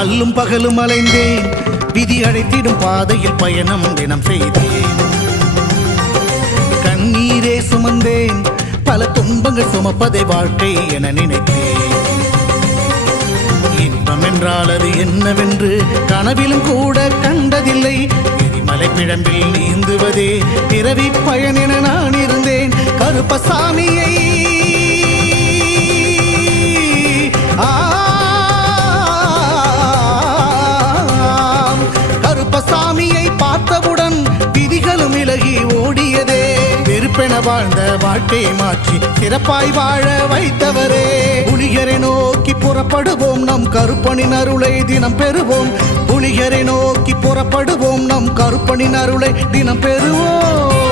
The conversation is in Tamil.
அல்லும் பகலும் அலைந்தேன், விதி அழைத்திடும் பாதையில் பயணம் தினம் செய்தேன். கண்ணீரே சுமந்தேன், பல துன்பங்கள் சுமப்பதை வாழ்க்கை என நினைத்தேன். இன்பம் என்றால் அது என்னவென்று கனவிலும் கூட கண்டதில்லை. எரிமலை பிழம்பில் நீந்துவதே பிறவி பயன் என நான் இருந்தேன். கருப்பசாமியை கருப்பசாமியை பார்த்தவுடன் விதிகளும் விலகி ஓடியதே. வெறுப்பென வாழ்ந்த வாழ்க்கையை மாற்றி சிறப்பாய் வாழ வைத்தவரே. புலிகரை நோக்கி புறப்படுவோம், நம் கருப்பனின் அருளை தினம் பெறுவோம். புலிகரை நோக்கி புறப்படுவோம், நம் கருப்பனின் அருளை தினம் பெறுவோம்.